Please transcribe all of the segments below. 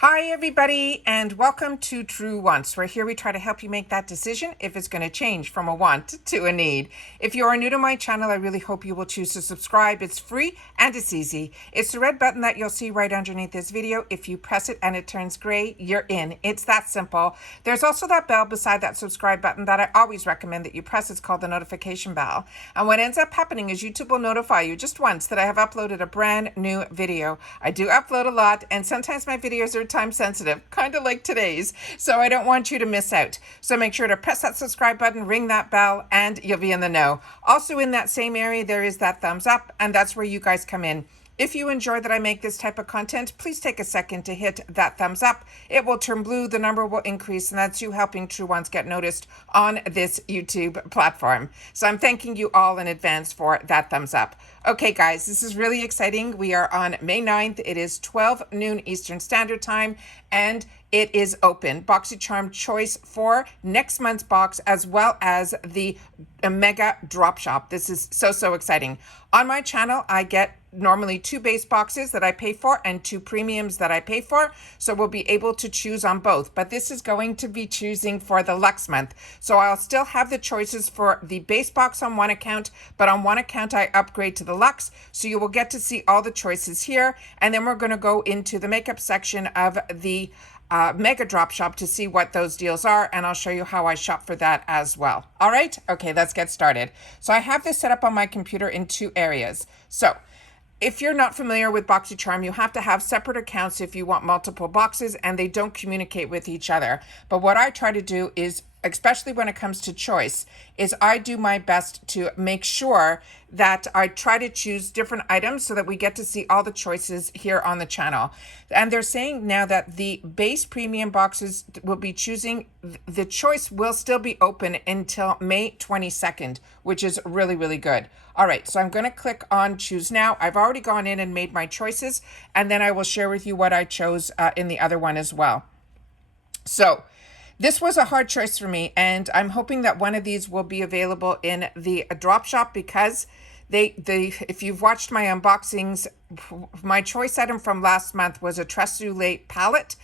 Hi everybody and welcome to True Wants, where here we try to help you make that decision if it's going to change from a want to a need. If you are new to my channel, I really hope you will choose to subscribe. It's free and it's easy. It's the red button that you'll see right underneath this video. If you press it and it turns gray, you're in. It's that simple. There's also that bell beside that subscribe button that I always recommend that you press. It's called the notification bell. And what ends up happening is YouTube will notify you just once that I have uploaded a brand new video. I do upload a lot and sometimes my videos are time sensitive, kind of like today's, so I don't want you to miss out. So make sure to press that subscribe button, ring that bell, and you'll be in the know. Also in that same area, there is that thumbs up, and that's where you guys come in. If you enjoy that I make this type of content, please take a second to hit that thumbs up. It will turn blue, the number will increase, and that's you helping True Ones get noticed on this YouTube platform. So I'm thanking you all in advance for that thumbs up. Okay, guys, this is really exciting. We are on May 9th. It is 12 noon Eastern Standard Time, and it is open. Boxycharm choice for next month's box, as well as the mega drop shop. This is so exciting. On my channel, I get normally 2 base boxes that I pay for and 2 premiums that I pay for. So we'll be able to choose on both, but this is going to be choosing for the Luxe month. So I'll still have the choices for the base box on one account, but on one account I upgrade to the Luxe. So you will get to see all the choices here. And then we're going to go into the makeup section of the mega drop shop to see what those deals are, and I'll show you how I shop for that as well. All right, okay, let's get started. So I have this set up on my computer in 2 areas. So if you're not familiar with Boxycharm, you have to have separate accounts if you want multiple boxes, and they don't communicate with each other. But what I try to do is, especially when it comes to choice, is I do my best to make sure that I try to choose different items so that we get to see all the choices here on the channel. And they're saying now that the base premium boxes will be choosing, the choice will still be open until May 22nd, which is really good. All right, so I'm going to click on choose now. I've already gone in and made my choices, and then I will share with you what I chose in the other one as well. So this was a hard choice for me, and I'm hoping that one of these will be available in the drop shop, because if you've watched my unboxings, my choice item from last month was a Tres Soleil palette,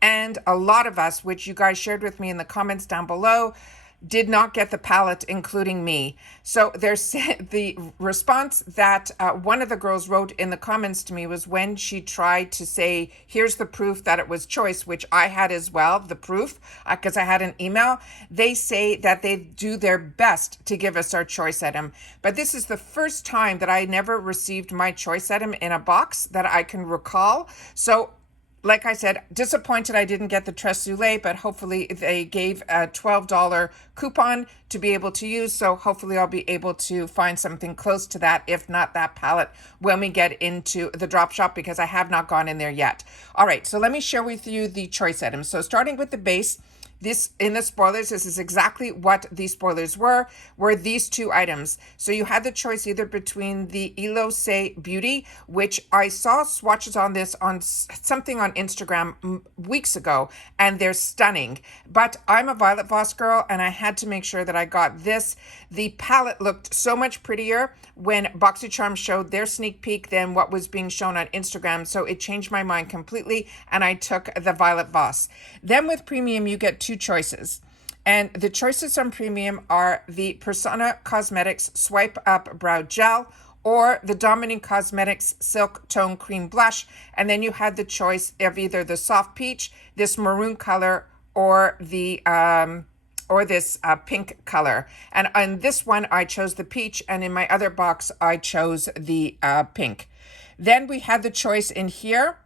and a lot of us, which you guys shared with me in the comments down below, did not get the palette, including me. So there's the response that one of the girls wrote in the comments to me was when she tried to say, here's the proof that it was choice, which I had as well, the proof, because I had an email. They say that they do their best to give us our choice item. But this is the first time that I never received my choice item in a box that I can recall. So like I said, disappointed I didn't get the Tres Soleil, but hopefully they gave a $12 coupon to be able to use. So hopefully I'll be able to find something close to that, if not that palette, when we get into the drop shop, because I have not gone in there yet. All right, so let me share with you the choice items. So starting with the base, this in the spoilers, this is exactly what the spoilers were these 2 items. So you had the choice either between the LUXE Beauty, which I saw swatches on this on something on Instagram weeks ago, and they're stunning. But I'm a Violet Voss girl, and I had to make sure that I got this. The palette looked so much prettier when Boxycharm showed their sneak peek than what was being shown on Instagram. So it changed my mind completely, and I took the Violet Voss. Then with premium, you get 2 choices. And the choices on premium are the Persona Cosmetics Swipe Up Brow Gel, or the Dominique Cosmetics Silk Tone Cream Blush. And then you had the choice of either the Soft Peach, this maroon color, or the this pink color. And on this one, I chose the peach, and in my other box, I chose the pink. Then we had the choice in here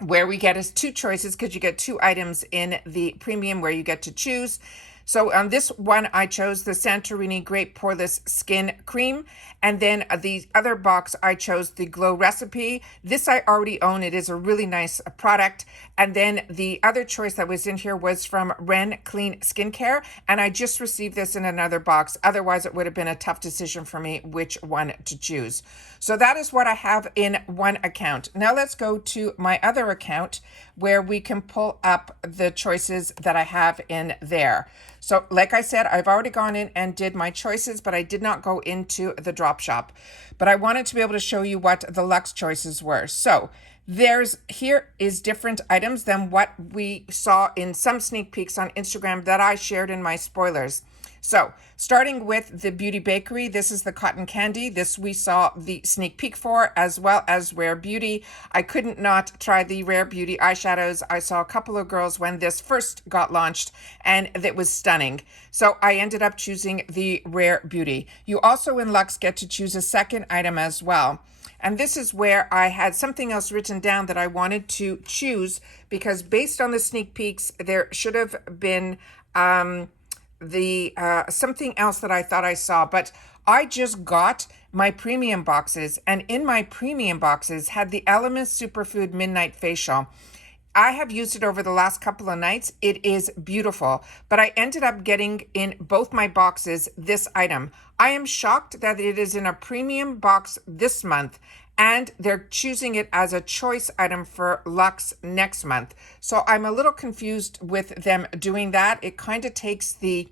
where we get 2 choices, because you get 2 items in the premium where you get to choose. So on this one, I chose the Santorini Grape Poreless Skin Cream. And then the other box, I chose the Glow Recipe. This I already own. It is a really nice product. And then the other choice that was in here was from Ren Clean Skincare. And I just received this in another box. Otherwise, it would have been a tough decision for me which one to choose. So that is what I have in one account. Now let's go to my other account where we can pull up the choices that I have in there. So like I said, I've already gone in and did my choices, but I did not go into the drop shop. But I wanted to be able to show you what the Luxe choices were. So Here is different items than what we saw in some sneak peeks on Instagram that I shared in my spoilers. So starting with the Beauty Bakery, this is the cotton candy. This we saw the sneak peek for, as well as Rare Beauty. I couldn't not try the Rare Beauty eyeshadows. I saw a couple of girls when this first got launched and it was stunning. So I ended up choosing the Rare Beauty. You also in Luxe get to choose a second item as well. And this is where I had something else written down that I wanted to choose, because based on the sneak peeks, there should have been something else that I thought I saw, but I just got my premium boxes, and in my premium boxes had the Elements Superfood Midnight Facial. I have used it over the last couple of nights. It is beautiful, but I ended up getting in both my boxes this item. I am shocked that it is in a premium box this month, and they're choosing it as a choice item for Luxe next month. So I'm a little confused with them doing that. It kind of takes the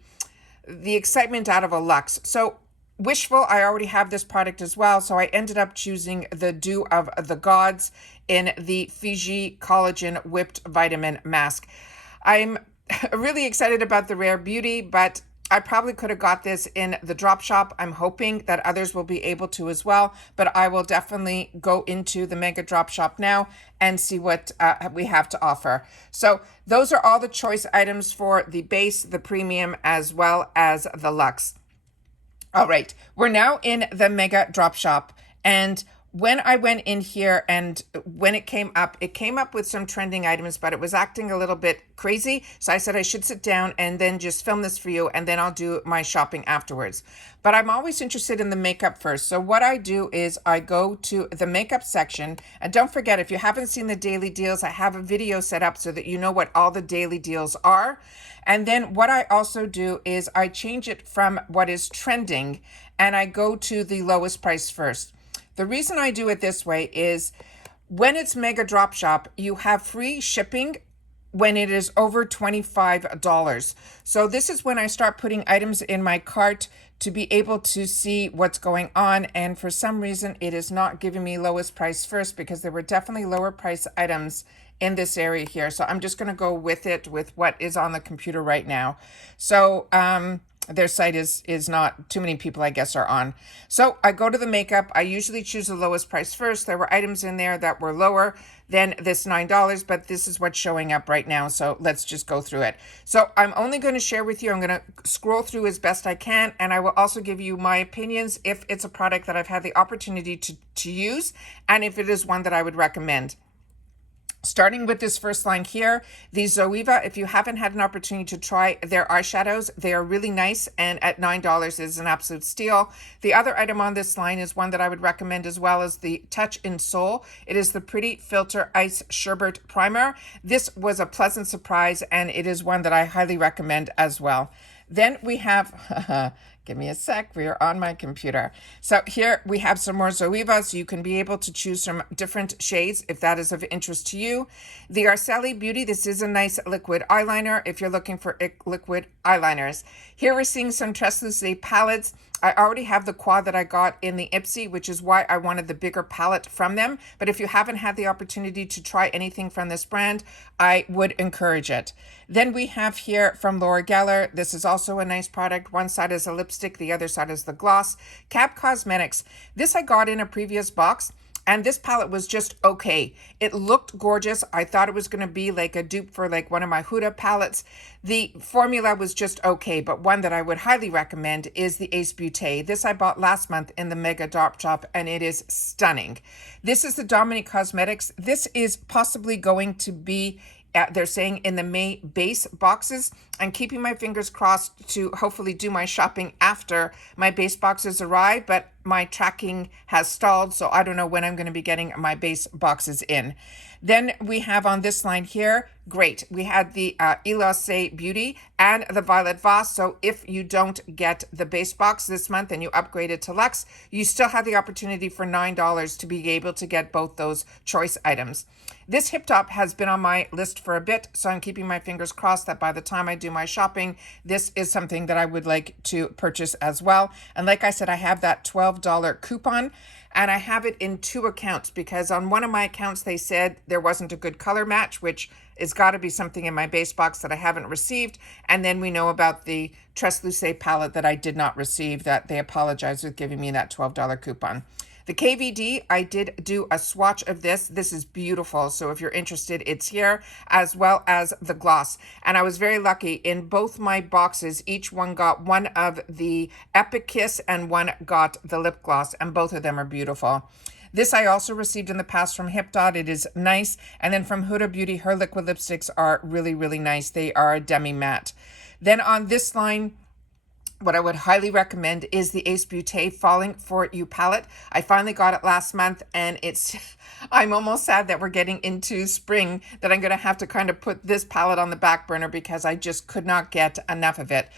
excitement out of a Luxe. So wishful, I already have this product as well, so I ended up choosing the Dew of the Gods in the Fiji Collagen Whipped Vitamin Mask. I'm really excited about the Rare Beauty, but I probably could have got this in the drop shop. I'm hoping that others will be able to as well, but I will definitely go into the Mega Drop Shop now and see what we have to offer. So those are all the choice items for the base, the premium, as well as the Luxe. All right, we're now in the Mega Drop Shop, and when I went in here and when it came up with some trending items, but it was acting a little bit crazy. So I said I should sit down and then just film this for you, and then I'll do my shopping afterwards. But I'm always interested in the makeup first. So what I do is I go to the makeup section, and don't forget, if you haven't seen the daily deals, I have a video set up so that you know what all the daily deals are. And then what I also do is I change it from what is trending and I go to the lowest price first. The reason I do it this way is when it's Mega Drop Shop, you have free shipping when it is over $25. So this is when I start putting items in my cart to be able to see what's going on. And for some reason, it is not giving me lowest price first, because there were definitely lower price items in this area here. So I'm just going to go with it with what is on the computer right now. So their site is not too many people, I guess, are on. So I go to the makeup. I usually choose the lowest price first. There were items in there that were lower than this $9, but this is what's showing up right now. So let's just go through it. So I'm only going to share with you. I'm going to scroll through as best I can, and I will also give you my opinions if it's a product that I've had the opportunity to use, and if it is one that I would recommend. Starting with this first line here, the Zoeva, if you haven't had an opportunity to try their eyeshadows, they are really nice, and at $9 is an absolute steal. The other item on this line is one that I would recommend as well, as the Touch in Soul. It is the Pretty Filter Ice Sherbet Primer. This was a pleasant surprise, and it is one that I highly recommend as well. Then we have, give me a sec, we are on my computer. So here we have some more Zoeva, so you can be able to choose from different shades if that is of interest to you. The Arceli Beauty, this is a nice liquid eyeliner if you're looking for liquid eyeliners. Here we're seeing some Translucent palettes. I already have the quad that I got in the Ipsy, which is why I wanted the bigger palette from them. But if you haven't had the opportunity to try anything from this brand, I would encourage it. Then we have here from Laura Geller. This is also a nice product. One side is a lipstick, the other side is the gloss. Cap Cosmetics. This I got in a previous box, and this palette was just okay. It looked gorgeous. I thought it was going to be like a dupe for like one of my Huda palettes. The formula was just okay, but one that I would highly recommend is the Ace Beauté. This I bought last month in the Mega Drop Shop, and it is stunning. This is the Dominique Cosmetics. This is possibly going to be they're saying in the May base boxes. I'm keeping my fingers crossed to hopefully do my shopping after my base boxes arrive, but my tracking has stalled, so I don't know when I'm going to be getting my base boxes in. Then we have on this line here, great, we had the LUXE Beauty and the Violet Voss. So if you don't get the base box this month and you upgrade it to Luxe, you still have the opportunity for $9 to be able to get both those choice items. This hip top has been on my list for a bit, so I'm keeping my fingers crossed that by the time I do my shopping, this is something that I would like to purchase as well. And like I said, I have that $12 coupon. And I have it in 2 accounts because on one of my accounts they said there wasn't a good color match, which is got to be something in my base box that I haven't received. And then we know about the Translucent palette that I did not receive, that they apologized with giving me that $12 coupon. The KVD, I did do a swatch of this. This is beautiful. So if you're interested, it's here, as well as the gloss. And I was very lucky in both my boxes. Each one got one of the Epic Kiss and one got the lip gloss, and both of them are beautiful. This I also received in the past from Hip Dot. It is nice. And then from Huda Beauty, her liquid lipsticks are really, really nice. They are demi matte. Then on this line, what I would highly recommend is the Ace Beauté Falling For You palette. I finally got it last month, and it's, I'm almost sad that we're getting into spring, that I'm going to have to kind of put this palette on the back burner because I just could not get enough of it.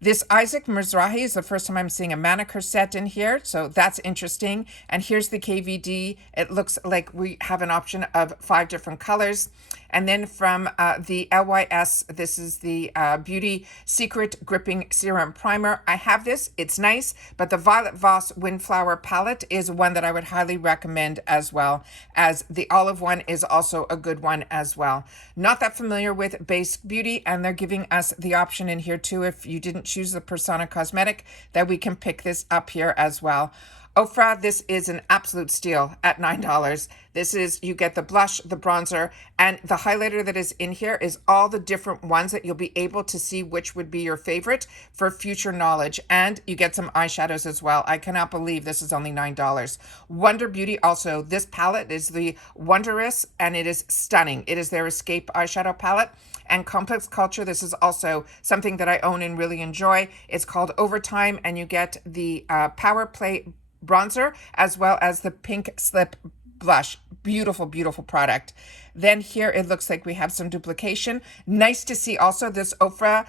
This Isaac Mizrahi is the first time I'm seeing a manicure set in here, so that's interesting. And here's the KVD. It looks like we have an option of 5 different colors. And then from the LYS, this is the Beauty Secret Gripping Serum Primer. I have this. It's nice, but the Violet Voss Windflower palette is one that I would highly recommend, as well as the olive one is also a good one as well. Not that familiar with Base Beauty, and they're giving us the option in here too, if you didn't choose the Persona cosmetic, that we can pick this up here as well. Ofra, this is an absolute steal at $9. This is, you get the blush, the bronzer, and the highlighter that is in here is all the different ones that you'll be able to see which would be your favorite for future knowledge. And you get some eyeshadows as well. I cannot believe this is only $9. Wonder Beauty also, this palette is the Wondrous, and it is stunning. It is their Escape eyeshadow palette. And Complex Culture, this is also something that I own and really enjoy. It's called Overtime, and you get the Power Play bronzer as well as the Pink Slip blush. Beautiful, beautiful product. Then here it looks like we have some duplication. Nice to see also this Ofra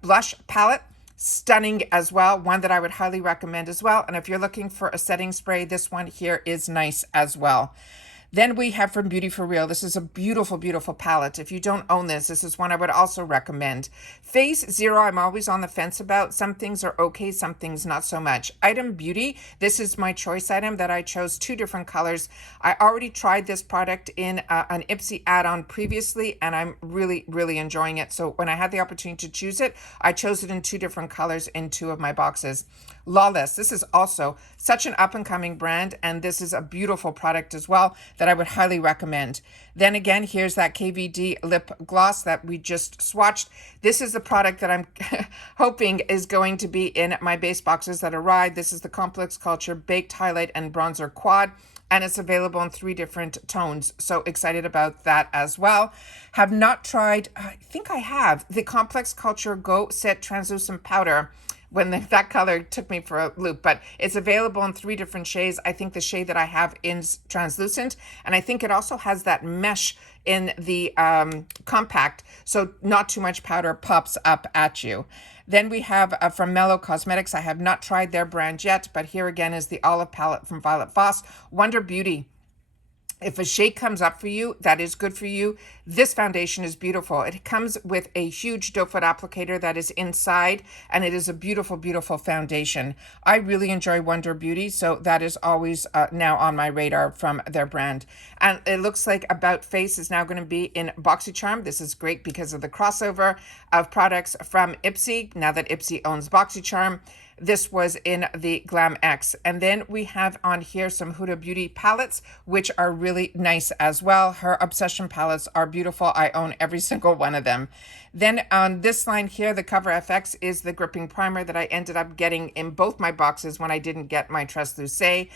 blush palette. Stunning as well. One that I would highly recommend as well. And if you're looking for a setting spray, this one here is nice as well. Then we have from Beauty For Real. This is a beautiful, beautiful palette. If you don't own this, this is one I would also recommend. Phase Zero, I'm always on the fence about. Some things are okay, some things not so much. Item Beauty, this is my choice item that I chose 2 different colors. I already tried this product in an Ipsy add-on previously, and I'm really, really enjoying it. So when I had the opportunity to choose it, I chose it in 2 different colors in 2 of my boxes. Lawless, this is also such an up-and-coming brand, and this is a beautiful product as well that I would highly recommend. Then again, here's that KVD lip gloss that we just swatched. This is the product that I'm hoping is going to be in my base boxes that arrive. This is the Complex Culture Baked Highlight and Bronzer Quad, and it's available in 3 different tones. So excited about that as well. Have not tried, I think I have, the Complex Culture Go Set Translucent Powder, when that color took me for a loop, but it's available in 3 different shades. I think the shade that I have is translucent, and I think it also has that mesh in the compact, so not too much powder pops up at you. Then we have from Mellow Cosmetics. I have not tried their brand yet, but here again is the olive palette from Violet Voss. Wonder Beauty. If a shade comes up for you, that is good for you. This foundation is beautiful. It comes with a huge doe foot applicator that is inside, and it is a beautiful, beautiful foundation. I really enjoy Wonder Beauty, so that is always now on my radar from their brand. And it looks like About Face is now going to be in Boxycharm. This is great because of the crossover of products from Ipsy, now that Ipsy owns Boxycharm. This was in the Glam X. And then we have on here some Huda Beauty palettes, which are really nice as well. Her Obsession palettes are beautiful. I own every single one of them. Then on this line here, the Cover FX is the gripping primer that I ended up getting in both my boxes when I didn't get my Translucent.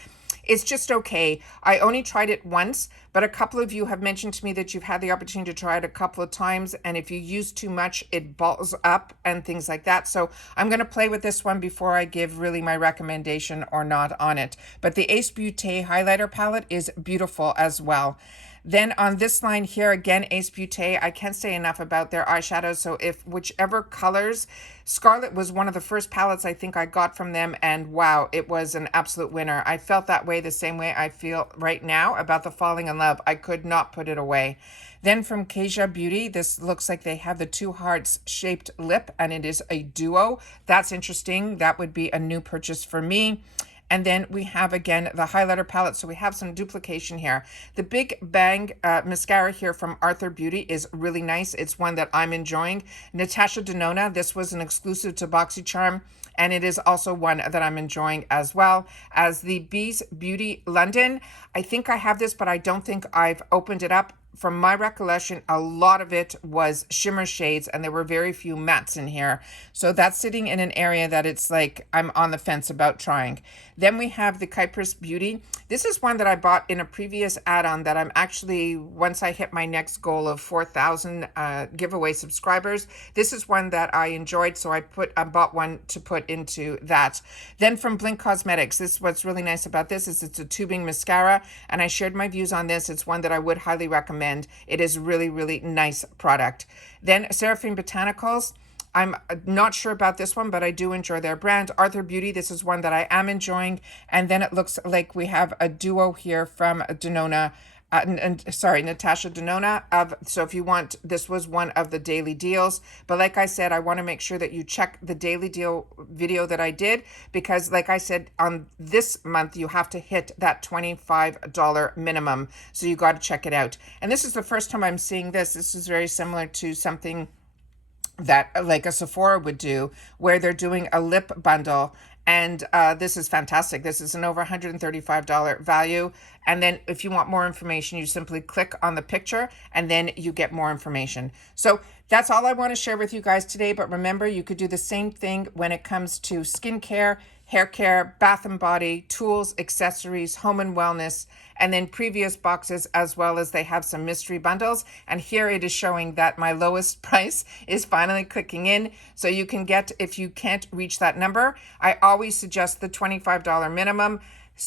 It's just okay. I only tried it once, but a couple of you have mentioned to me that you've had the opportunity to try it a couple of times, and if you use too much, it balls up and things like that. So I'm going to play with this one before I give really my recommendation or not on it. But the Ace Beauté highlighter palette is beautiful as well. Then on this line here, again, Ace Beauté, I can't say enough about their eyeshadows. So if whichever colors, Scarlet was one of the first palettes I think I got from them. And wow, it was an absolute winner. I felt that way the same way I feel right now about the Falling in Love. I could not put it away. Then from Kasia Beauty, this looks like they have the 2 hearts shaped lip, and it is a duo. That's interesting. That would be a new purchase for me. And then we have, again, the highlighter palette. So we have some duplication here. The Big Bang mascara here from Arthur Beauty is really nice. It's one that I'm enjoying. Natasha Denona, this was an exclusive to Boxycharm, and it is also one that I'm enjoying as well as the Bees Beauty London. I think I have this, but I don't think I've opened it up. From my recollection, a lot of it was shimmer shades and there were very few mattes in here. So that's sitting in an area that it's like I'm on the fence about trying. Then we have the Kypris Beauty. This is one that I bought in a previous add-on that I'm actually, once I hit my next goal of 4,000 giveaway subscribers, this is one that I enjoyed. So I bought one to put into that. Then from Blink Cosmetics, what's really nice about this is it's a tubing mascara, and I shared my views on this. It's one that I would highly recommend. It is really, really nice product. Then Seraphine Botanicals. I'm not sure about this one, but I do enjoy their brand. Arthur Beauty, this is one that I am enjoying. And then it looks like we have a duo here from Natasha Denona. So if you want, this was one of the daily deals. But like I said, I want to make sure that you check the daily deal video that I did, because like I said, on this month, you have to hit that $25 minimum. So you got to check it out. And this is the first time I'm seeing this. This is very similar to something that like a Sephora would do, where they're doing a lip bundle. And this is fantastic. This is an over $135 value. And then if you want more information, you simply click on the picture and then you get more information. So that's all I want to share with you guys today. But remember, you could do the same thing when it comes to skincare, hair care, bath and body, tools, accessories, home and wellness, and then previous boxes, as well as they have some mystery bundles. And here it is showing that my lowest price is finally clicking in. So you can get, if you can't reach that number, I always suggest the $25 minimum,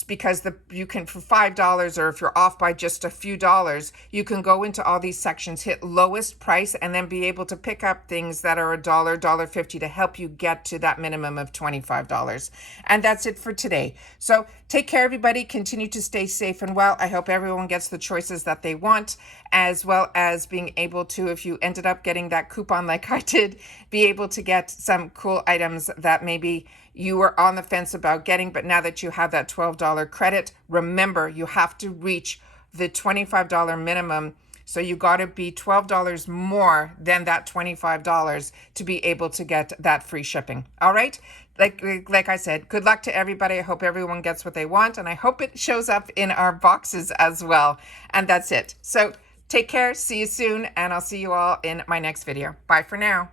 because you can, for $5, or if you're off by just a few dollars, you can go into all these sections, hit lowest price, and then be able to pick up things that are $1, $1.50 to help you get to that minimum of $25. And that's it for today. So take care, everybody. Continue to stay safe and well. I hope everyone gets the choices that they want, as well as being able to, if you ended up getting that coupon like I did, be able to get some cool items that maybe you were on the fence about getting, but now that you have that $12 credit, remember, you have to reach the $25 minimum. So you got to be $12 more than that $25 to be able to get that free shipping. All right. Like I said, good luck to everybody. I hope everyone gets what they want, and I hope it shows up in our boxes as well. And that's it. So take care. See you soon. And I'll see you all in my next video. Bye for now.